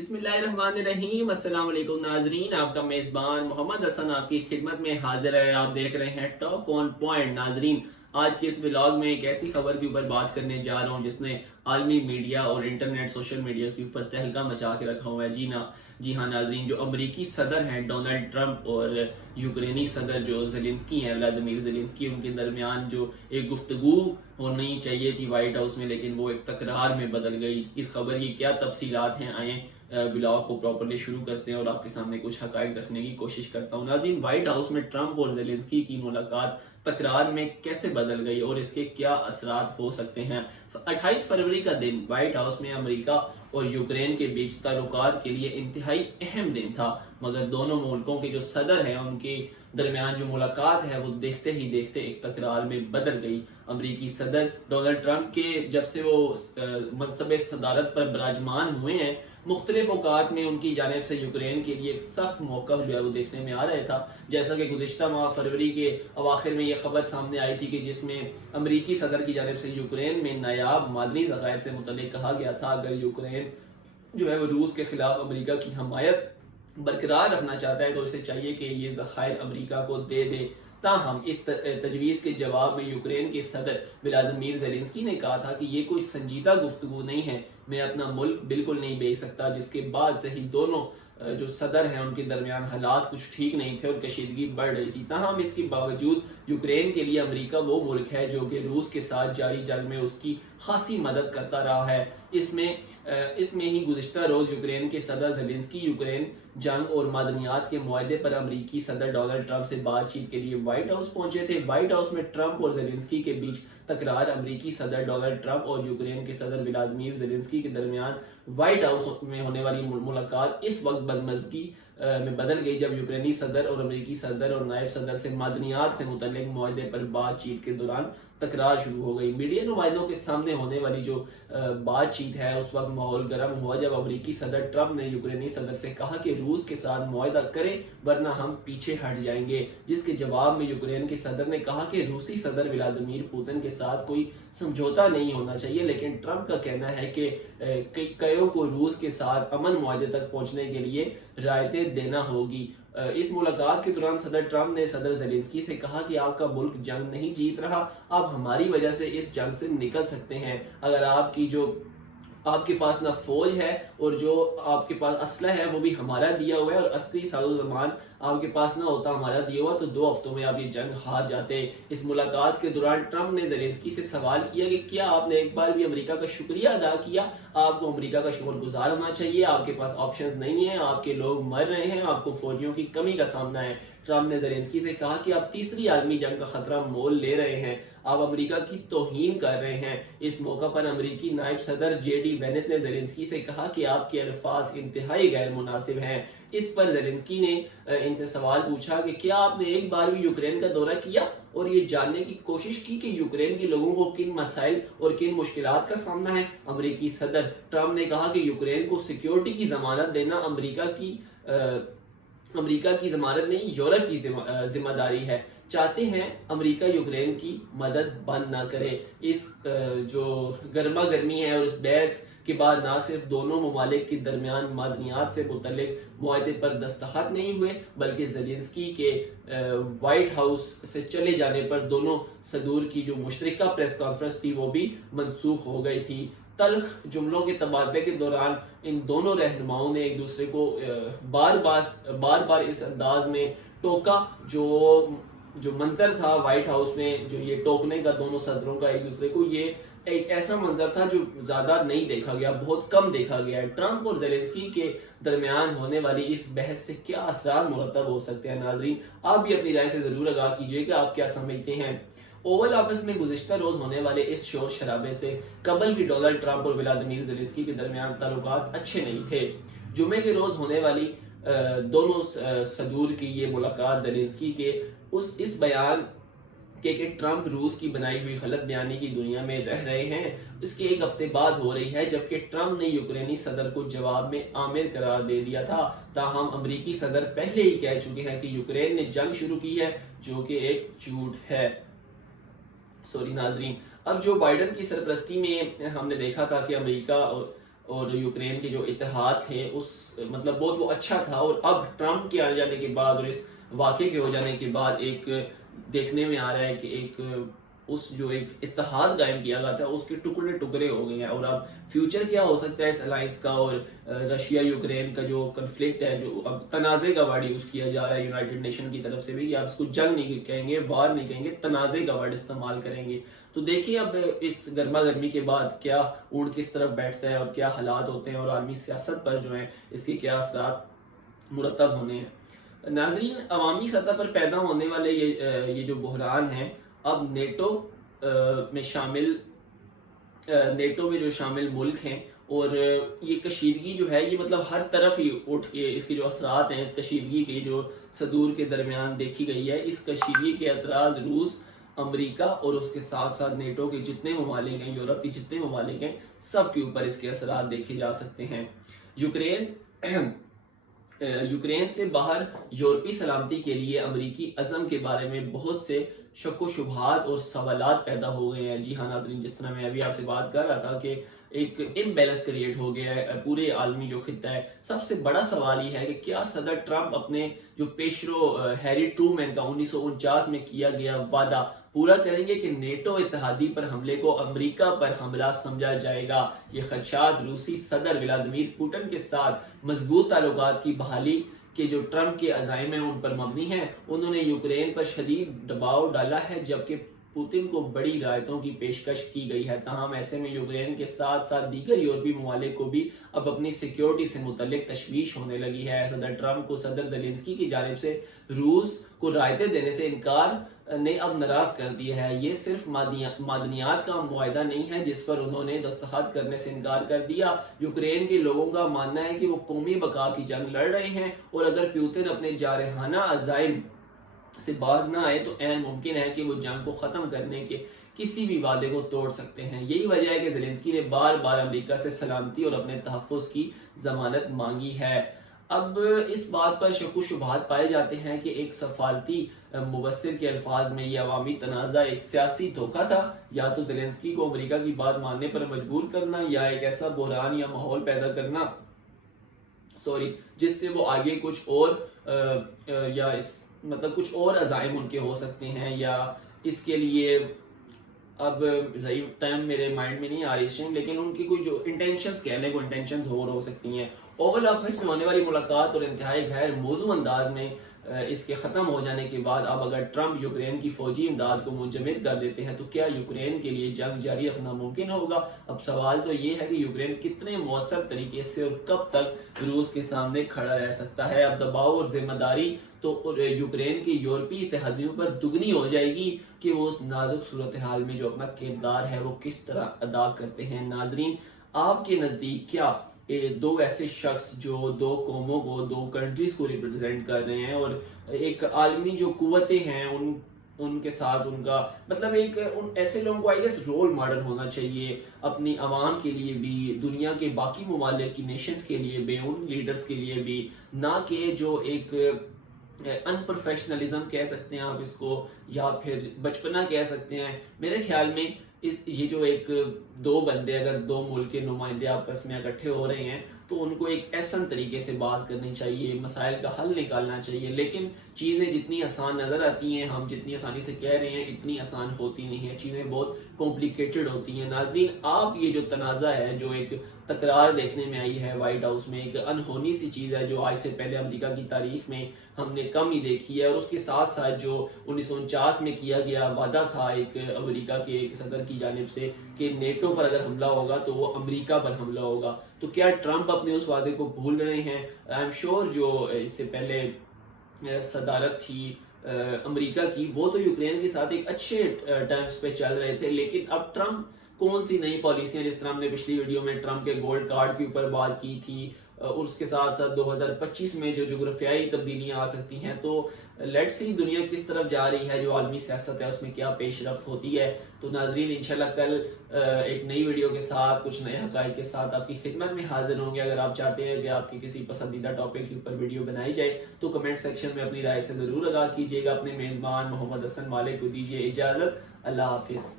بسم اللہ الرحمن الرحیم۔ السلام علیکم ناظرین، آپ کا میزبان محمد حسن آپ کی خدمت میں حاضر ہے۔ آپ دیکھ رہے ہیں ٹاک آن پوائنٹ۔ ناظرین، آج کے اس ولاگ میں ایک ایسی خبر کے اوپر بات کرنے جا رہا ہوں جس نے عالمی میڈیا اور انٹرنیٹ سوشل میڈیا کے اوپر تہلکہ مچا کے رکھا ہوا ہے۔ جی ہاں ناظرین، جو امریکی صدر ہیں ڈونلڈ ٹرمپ اور یوکرینی صدر جو زیلنسکی ہیں، ولادیمیر زیلنسکی، ان کے درمیان جو ایک گفتگو ہونی چاہیے تھی وائٹ ہاؤس میں، لیکن وہ ایک تکرار میں بدل گئی۔ اس خبر کی کیا تفصیلات ہیں، آئیں بلاگ کو پراپرلی شروع کرتے ہیں اور آپ کے سامنے کچھ حقائق رکھنے کی کوشش کرتا ہوں۔ ناظرین، وائٹ ہاؤس میں ٹرمپ اور زیلنسکی کی ملاقات تکرار میں کیسے بدل گئی اور اس کے کیا اثرات ہو سکتے ہیں؟ 28 فروری کا دن وائٹ ہاؤس میں امریکہ اور یوکرین کے بیچ تعلقات کے لیے انتہائی اہم دن تھا، مگر دونوں ملکوں کے جو صدر ہیں ان کے درمیان جو ملاقات ہے وہ دیکھتے ہی دیکھتے ایک تکرار میں بدل گئی۔ امریکی صدر ڈونلڈ ٹرمپ کے جب سے وہ منصب صدارت پر براجمان ہوئے ہیں، مختلف اوقات میں ان کی جانب سے یوکرین کے لیے ایک سخت موقف جو ہے وہ دیکھنے میں آ رہا تھا، جیسا کہ گزشتہ ماہ فروری کے اواخر میں یہ خبر سامنے آئی تھی کہ جس میں امریکی صدر کی جانب سے یوکرین میں نایاب معدنی ذخائر سے متعلق کہا گیا تھا اگر یوکرین جو ہے وہ روس کے خلاف امریکہ کی حمایت برقرار رکھنا چاہتا ہے تو اسے چاہیے کہ یہ ذخائر امریکہ کو دے دے۔ تاہم اس تجویز کے جواب میں یوکرین کے صدر ولادیمیر زیلنسکی نے کہا تھا کہ یہ کوئی سنجیدہ گفتگو نہیں ہے، میں اپنا ملک بالکل نہیں بیچ سکتا، جس کے بعد سے ہی دونوں جو صدر ہیں ان کے درمیان حالات کچھ ٹھیک نہیں تھے اور کشیدگی بڑھ رہی تھی۔ تاہم اس کے باوجود یوکرین کے لیے امریکہ وہ ملک ہے جو کہ روس کے ساتھ جاری جنگ میں اس کی خاصی مدد کرتا رہا ہے۔ اس میں ہی گزشتہ روز یوکرین کے صدر زیلنسکی یوکرین جنگ اور معدنیات کے معاہدے پر امریکی صدر ڈونلڈ ٹرمپ سے بات چیت کے لیے وائٹ ہاؤس پہنچے تھے۔ وائٹ ہاؤس میں ٹرمپ اور زیلنسکی کے بیچ تکرار، امریکی صدر ڈونلڈ ٹرمپ اور یوکرین کے صدر ولادیمیر زیلنسکی کے درمیان وائٹ ہاؤس میں ہونے والی ملاقات اس وقت بدمزگی میں بدل گئی جب یوکرینی صدر اور امریکی صدر اور نائب صدر سے معدنیات سے متعلق معاہدے پر بات چیت کے دوران تکرار شروع ہو گئی۔ میڈیا نمائندوں کے سامنے ہونے والی جو بات چیت ہے اس وقت ماحول گرم ہوا جب امریکی صدر ٹرمپ نے یوکرینی صدر سے کہا کہ روس کے ساتھ معاہدہ کریں ورنہ ہم پیچھے ہٹ جائیں گے، جس کے جواب میں یوکرین کے صدر نے کہا کہ روسی صدر ولادیمیر پوتن کے ساتھ کوئی سمجھوتا نہیں ہونا چاہیے، لیکن ٹرمپ کا کہنا ہے کہ کئیوں کو روس کے ساتھ امن معاہدے تک پہنچنے کے لیے رعایتیں دینا ہوگی۔ اس ملاقات کے دوران صدر ٹرمپ نے صدر زیلنسکی سے کہا کہ آپ کا ملک جنگ نہیں جیت رہا، آپ ہماری وجہ سے اس جنگ سے نکل سکتے ہیں، اگر آپ کے پاس نہ فوج ہے اور جو آپ کے پاس اسلحہ ہے وہ بھی ہمارا دیا ہوا ہے اور عسکری سازوسامان آپ کے پاس نہ ہوتا ہمارا دیا ہوا تو 2 ہفتوں میں آپ یہ جنگ ہار جاتے۔ اس ملاقات کے دوران ٹرمپ نے زیلنسکی سے سوال کیا کہ کیا آپ نے ایک بار بھی امریکہ کا شکریہ ادا کیا؟ آپ کو امریکہ کا شکر گزار ہونا چاہیے، آپ کے پاس آپشنز نہیں ہیں، آپ کے لوگ مر رہے ہیں، آپ کو فوجیوں کی کمی کا سامنا ہے۔ ٹرمپ نے زیلنسکی سے کہا کہ آپ تیسری عالمی جنگ کا خطرہ مول لے رہے ہیں، آپ امریکہ کی توہین کر رہے ہیں۔ اس موقع پر امریکی نائب صدر جے ڈی وینس نے زیلنسکی سے کہا کہ آپ کے الفاظ انتہائی غیر مناسب ہیں۔ اس پر زیلنسکی نے ان سے سوال پوچھا کہ کیا آپ نے ایک بار بھی یوکرین کا دورہ کیا اور یہ جاننے کی کوشش کی کہ یوکرین کے لوگوں کو کن مسائل اور کن مشکلات کا سامنا ہے؟ امریکی صدر ٹرمپ نے کہا کہ یوکرین کو سیکیورٹی کی ضمانت دینا امریکہ کی ضمانت نہیں، یورپ کی ذمہ داری ہے، چاہتے ہیں امریکہ یوکرین کی مدد بند نہ کرے۔ اس جو گرما گرمی ہے اور اس بحث کے بعد نہ صرف دونوں ممالک کے درمیان معدنیات سے متعلق معاہدے پر دستخط نہیں ہوئے بلکہ زیلنسکی کے وائٹ ہاؤس سے چلے جانے پر دونوں صدور کی جو مشترکہ پریس کانفرنس تھی وہ بھی منسوخ ہو گئی تھی۔ تلخ جملوں کے تبادلے کے دوران ان دونوں رہنماؤں نے ایک دوسرے کو بار بار اس انداز میں ٹوکا، جو منظر تھا وائٹ ہاؤس میں، جو یہ ٹوکنے کا دونوں صدروں کا ایک دوسرے کو، یہ ایک ایسا منظر تھا جو زیادہ نہیں دیکھا گیا، بہت کم دیکھا گیا ہے۔ ٹرمپ اور زیلنسکی کے درمیان ہونے والی اس بحث سے کیا اثرات مرتب ہو سکتے ہیں؟ ناظرین، آپ بھی اپنی رائے سے ضرور آگاہ کیجیے کہ آپ کیا سمجھتے ہیں۔ اوول آفس میں گزشتہ روز ہونے والے اس شور شرابے سے قبل بھی ڈونلڈ ٹرمپ اور ولادیمیر زیلنسکی کے درمیان تعلقات اچھے نہیں تھے۔ جمعے کے روز ہونے والی دونوں صدور کی یہ ملاقات زیلنسکی کے اس بیان کہ ٹرمپ روس کی بنائی ہوئی غلط بیانی کی دنیا میں رہ رہے ہیں اس کے ایک ہفتے بعد ہو رہی ہے، جبکہ ٹرمپ نے یوکرینی صدر کو جواب میں آمر قرار دے دیا تھا۔ تاہم امریکی صدر پہلے ہی کہہ چکے ہیں کہ یوکرین نے جنگ شروع کی ہے، جو کہ ایک جھوٹ ہے۔ ناظرین، اب جو بائیڈن کی سرپرستی میں ہم نے دیکھا تھا کہ امریکہ اور یوکرین کے جو اتحاد تھے اس مطلب بہت وہ اچھا تھا، اور اب ٹرمپ کے آ جانے کے بعد اور اس واقعے کے ہو جانے کے بعد ایک دیکھنے میں آ رہا ہے کہ ایک اس جو ایک اتحاد قائم کیا گیا تھا اس کے ٹکڑے ٹکڑے ہو گئے ہیں، اور اب فیوچر کیا ہو سکتا ہے اس الائنس کا، اور رشیا یوکرین کا جو کنفلکٹ ہے، جو اب تنازع کا ورڈ یوز کیا جا رہا ہے یونائٹڈ نیشن کی طرف سے بھی، کہ آپ اس کو جنگ نہیں کہیں گے، وار نہیں کہیں گے، تنازع کا ورڈ استعمال کریں گے. تو دیکھیے اب اس گرما گرمی کے بعد کیا اونٹ کس طرف بیٹھتا ہے اور کیا حالات ہوتے ہیں، اور عالمی سیاست پر جو ہیں اس کے کیا اثرات مرتب ہونے ہیں. ناظرین، عوامی سطح پر پیدا ہونے والے یہ جو بحران ہیں، اب نیٹو میں جو شامل ملک ہیں، اور یہ کشیدگی جو ہے یہ مطلب ہر طرف ہی اٹھ کے اس کے جو اثرات ہیں، اس کشیدگی کے جو صدور کے درمیان دیکھی گئی ہے، اس کشیدگی کے اثرات روس، امریکہ اور اس کے ساتھ ساتھ نیٹو کے جتنے ممالک ہیں، یورپ کے جتنے ممالک ہیں، سب کے اوپر اس کے اثرات دیکھے جا سکتے ہیں. یوکرین سے باہر یورپی سلامتی کے لیے امریکی عزم کے بارے میں بہت سے شک و شبہات اور سوالات پیدا ہو گئے ہیں. جی ہاں ناظرین، جس طرح میں ابھی آپ سے بات کر رہا تھا کہ ایک امبیلنس کریٹ ہو گیا ہے پورے عالمی جو خطہ ہے. سب سے بڑا سوال یہ ہے کہ کیا صدر ٹرمپ اپنے جو پیشرو ہیری ٹرومین کا 1949 میں کیا گیا وعدہ پورا کریں گے کہ نیٹو اتحادی پر حملے کو امریکہ پر حملہ سمجھا جائے گا؟ یہ خدشات روسی صدر ولادیمیر پوٹن کے ساتھ مضبوط تعلقات کی بحالی کے جو ٹرمپ کے عزائم ہیں ان پر مبنی ہیں. انہوں نے یوکرین پر شدید دباؤ ڈالا ہے جبکہ پوتن کو بڑی رعایتوں کی پیشکش کی گئی ہے. تاہم ایسے میں یوکرین کے ساتھ ساتھ دیگر یورپی ممالک کو بھی اب اپنی سیکیورٹی سے متعلق تشویش ہونے لگی ہے. صدر ٹرمپ کو صدر زیلنسکی کی جانب سے روس کو رعایتیں دینے سے انکار نے اب ناراض کر دیا ہے. یہ صرف معدنیات کا معاہدہ نہیں ہے جس پر انہوں نے دستخط کرنے سے انکار کر دیا. یوکرین کے لوگوں کا ماننا ہے کہ وہ قومی بقا کی جنگ لڑ رہے ہیں، اور اگر پیوتن اپنے جارحانہ عزائم سے باز نہ آئے تو عین ممکن ہے کہ وہ جنگ کو ختم کرنے کے کسی بھی وعدے کو توڑ سکتے ہیں. یہی وجہ ہے کہ زیلنسکی نے بار بار امریکہ سے سلامتی اور اپنے تحفظ کی ضمانت مانگی ہے. اب اس بات پر شک و شبہات پائے جاتے ہیں کہ ایک سفارتی مبصر کے الفاظ میں یہ عوامی تنازع ایک سیاسی دھوکہ تھا، یا تو زیلنسکی کو امریکہ کی بات ماننے پر مجبور کرنا، یا ایک ایسا بحران یا ماحول پیدا کرنا جس سے وہ آگے کچھ اور یا اس مطلب کچھ اور عزائم ان کے ہو سکتے ہیں، یا اس کے لیے اب صحیح ٹائم میرے مائنڈ میں نہیں آ رہی، لیکن ان کی کوئی جو انٹینشنز کہہ لیں وہ انٹینشنز ہو سکتی ہیں. اوول آفس میں ہونے والی ملاقات اور انتہائی غیر موزوں انداز میں اس کے ختم ہو جانے کے بعد اب اگر ٹرمپ یوکرین کی فوجی امداد کو منجمد کر دیتے ہیں تو کیا یوکرین کے لیے جنگ جاری رکھنا ممکن ہوگا؟ اب سوال تو یہ ہے کہ یوکرین کتنے مؤثر طریقے سے اور کب تک روس کے سامنے کھڑا رہ سکتا ہے. اب دباؤ اور ذمہ داری تو یوکرین کے یورپی اتحادیوں پر دگنی ہو جائے گی کہ وہ اس نازک صورتحال میں جو اپنا کردار ہے وہ کس طرح ادا کرتے ہیں. ناظرین، آپ کے نزدیک کیا دو ایسے شخص جو دو قوموں کو، دو کنٹریز کو ریپرزینٹ کر رہے ہیں، اور ایک عالمی جو قوتیں ہیں ان کے ساتھ ان کا مطلب ایسے لوگوں کو آئی گیس رول ماڈل ہونا چاہیے اپنی عوام کے لیے بھی، دنیا کے باقی ممالک کی نیشنز کے لیے بھی، ان لیڈرز کے لیے بھی، نہ کہ جو ایک ان پروفیشنلزم کہہ سکتے ہیں آپ اس کو، یا پھر بچپنا کہہ سکتے ہیں. میرے خیال میں یہ جو ایک دو بندے اگر دو ملک کے نمائندے آپس میں اکٹھے ہو رہے ہیں تو ان کو ایک احسن طریقے سے بات کرنی چاہیے، مسائل کا حل نکالنا چاہیے. لیکن چیزیں جتنی آسان نظر آتی ہیں، ہم جتنی آسانی سے کہہ رہے ہیں، اتنی آسان ہوتی نہیں ہیں، چیزیں بہت کمپلیکیٹڈ ہوتی ہیں. ناظرین، آپ یہ جو تنازع ہے، جو ایک تکرار دیکھنے میں آئی ہے وائٹ ہاؤس میں، ایک انہونی سی چیز ہے جو آج سے پہلے امریکہ کی تاریخ میں ہم نے کم ہی دیکھی ہے، اور اس کے ساتھ ساتھ جو 1949 میں کیا گیا وعدہ تھا ایک امریکہ کے ایک صدر کی جانب سے کہ نیٹو پر اگر حملہ ہوگا تو وہ امریکہ پر حملہ ہوگا، تو کیا ٹرمپ اپنے اس وعدے کو بھول رہے ہیں؟ آئی ایم شیور جو اس سے پہلے صدارت تھی امریکہ کی، وہ تو یوکرین کے ساتھ ایک اچھے ٹرمز پہ چل رہے تھے. لیکن اب ٹرمپ کون سی نئی پالیسیاں، جس طرح ہم نے پچھلی ویڈیو میں ٹرمپ کے گولڈ کارڈ کے اوپر بات کی تھی، اور اس کے ساتھ ساتھ 2025 میں جو جغرافیائی تبدیلیاں آ سکتی ہیں، تو لیٹس سی دنیا کس طرف جا رہی ہے، جو عالمی سیاست ہے اس میں کیا پیش رفت ہوتی ہے. تو ناظرین، انشاءاللہ کل ایک نئی ویڈیو کے ساتھ کچھ نئے حقائق کے ساتھ آپ کی خدمت میں حاضر ہوں گے. اگر آپ چاہتے ہیں کہ آپ کی کسی پسندیدہ ٹاپک کے اوپر ویڈیو بنائی جائے تو کمنٹ سیکشن میں اپنی رائے سے ضرور آگاہ کیجیے گا. اپنے میزبان محمد حسن مالک کو دیجیے اجازت. اللہ حافظ.